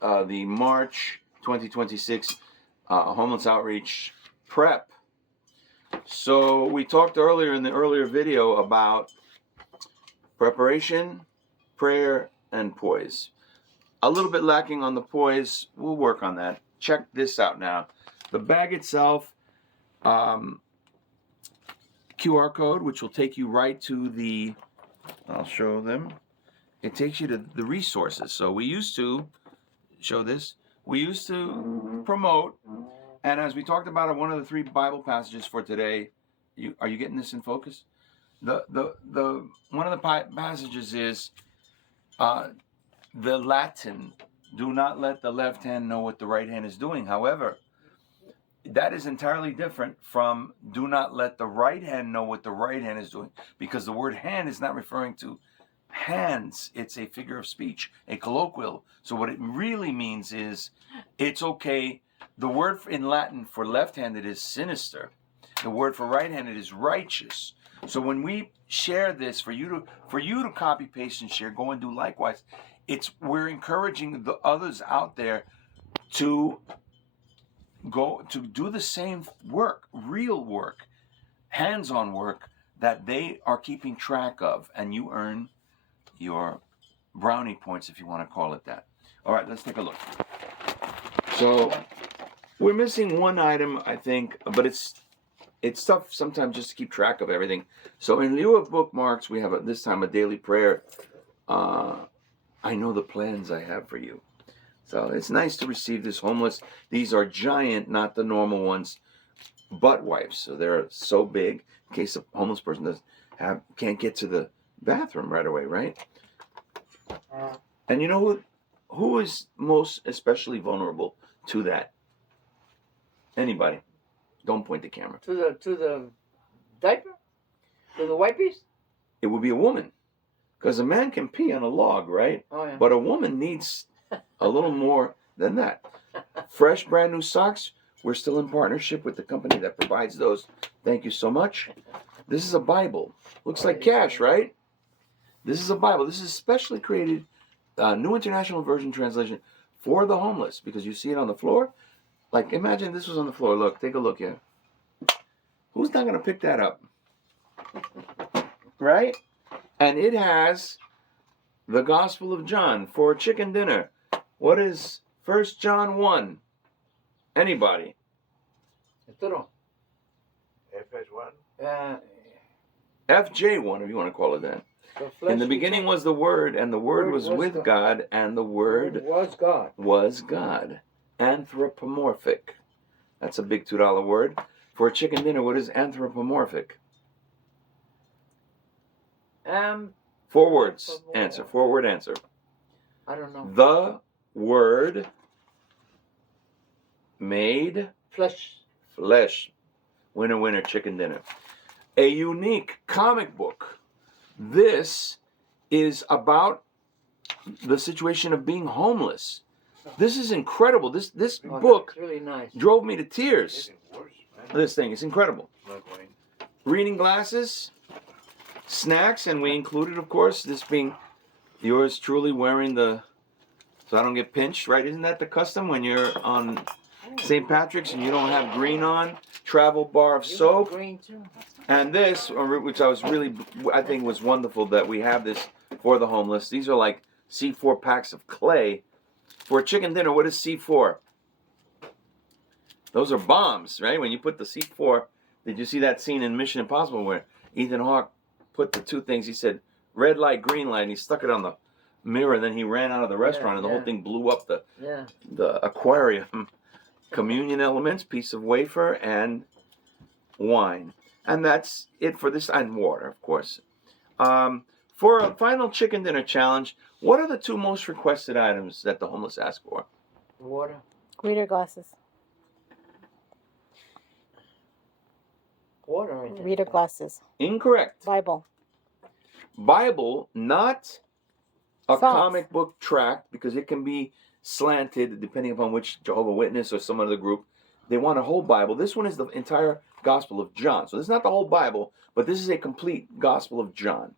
the March 2026 Homeless Outreach Prep. So we talked earlier in the earlier video about preparation, prayer, and poise. A little bit lacking on the poise. We'll work on that. Check this out now. The bag itself, QR code, which will take you right to the, I'll show them. It takes you to the resources. So we used to show this. We used to promote, and as we talked about in one of the 3 Bible passages for today, are you getting this in focus? The one of the passages is the Latin, do not let the left hand know what the right hand is doing. However, that is entirely different from do not let the right hand know what the right hand is doing, because the word hand is not referring to hands. It's a figure of speech, a colloquial. So what it really means is it's okay. The word in Latin for left-handed is sinister. The word for right-handed is righteous. So when we share this for you to copy, paste, and share, go and do likewise. We're encouraging the others out there to go to do the same work, real work, hands-on work that they are keeping track of, and you earn your brownie points, if you want to call it that. All right, let's take a look. So we're missing one item, I think, but it's tough sometimes just to keep track of everything. So in lieu of bookmarks, we have this time a daily prayer. I know the plans I have for you. So it's nice to receive this homeless. These are giant, not the normal ones, butt wipes. So they're so big in case a homeless person can't get to the bathroom right away, right? And you know who is most especially vulnerable to that? Anybody? Don't point the camera. To the diaper? To the wipes? It would be a woman. Because a man can pee on a log, right? Oh, yeah. But a woman needs a little more than that. Fresh, brand new socks. We're still in partnership with the company that provides those. Thank you so much. This is a Bible. Looks like cash, right? This is a Bible. This is specially created, New International Version translation for the homeless, because you see it on the floor. Like, imagine this was on the floor. Look, take a look here. Who's not going to pick that up? Right? And it has the Gospel of John for a chicken dinner. What is 1 John 1? Anybody? FJ1? FJ1, if you want to call it that. In the beginning was the Word, and the Word was with God, and the Word was God. Anthropomorphic. That's a big $2 word. For a chicken dinner, what is anthropomorphic? 4 words. Answer. 4-word answer. I don't know. The Word made Flesh. Winner, winner, chicken dinner. A unique comic book. This is about the situation of being homeless. This is incredible. This book really nice. drove me to tears. This thing is incredible. Reading glasses, snacks, and we included, of course, this being yours truly wearing so I don't get pinched, right? Isn't that the custom when you're on St. Patrick's and you don't have green on? Travel bar of soap. Green too. And this, which I think was wonderful that we have this for the homeless. These are like C4 packs of clay. For a chicken dinner, what is C4? Those are bombs, right? When you put the C4, did you see that scene in Mission Impossible where Ethan Hawke put the 2 things? He said, red light, green light, and he stuck it on the mirror, and then he ran out of the restaurant, and the whole thing blew up the aquarium. Communion elements, piece of wafer, and wine. And that's it for this, and water, of course. For a final chicken dinner challenge, what are the 2 most requested items that the homeless ask for? Water. Reader glasses. Water. Right there. Reader glasses. Incorrect. Bible. Bible, not a Socks. comic book tract, because it can be slanted depending upon which Jehovah's Witness or some other group. They want a whole Bible. This one is the entire Gospel of John. So this is not the whole Bible, but this is a complete Gospel of John.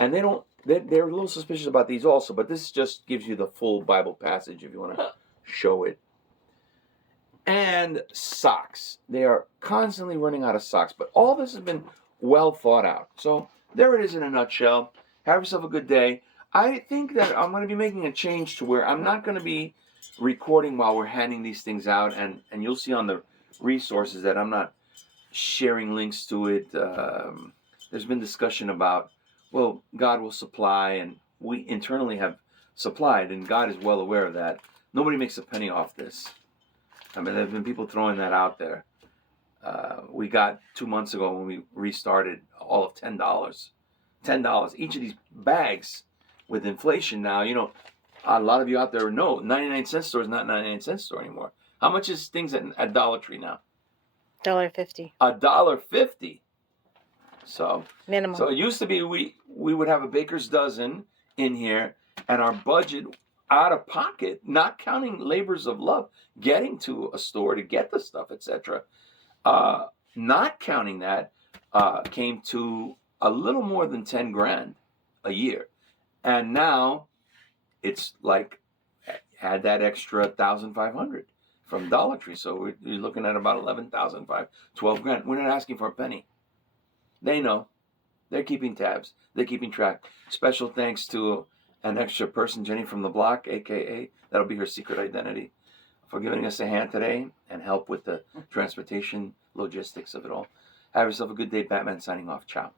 And they don't they're a little suspicious about these also, but this just gives you the full Bible passage if you want to show it. And socks. They are constantly running out of socks, but all this has been well thought out. So there it is in a nutshell. Have yourself a good day. I think that I'm going to be making a change to where I'm not going to be recording while we're handing these things out, and you'll see on the resources that I'm not sharing links to it. There's been discussion about, well, God will supply, and we internally have supplied, and God is well aware of that. Nobody makes a penny off this. I mean, there have been people throwing that out there. We got 2 months ago when we restarted all of $10. $10. Each of these bags with inflation now, you know, a lot of you out there know 99-cent store is not 99-cent store anymore. How much is things at Dollar Tree now? $1.50 $1.50. So minimum. So it used to be we would have a baker's dozen in here, and our budget out of pocket, not counting labors of love, getting to a store to get the stuff, etc. Not counting that, came to a little more than 10 grand a year, and now it's like add that extra 1,500 from Dollar Tree, so we're looking at about 11,500, 12 grand. We're not asking for a penny. They know. They're keeping tabs. They're keeping track. Special thanks to an extra person, Jenny from the block, a.k.a. that'll be her secret identity, for giving us a hand today and help with the transportation logistics of it all. Have yourself a good day. Batman signing off. Ciao.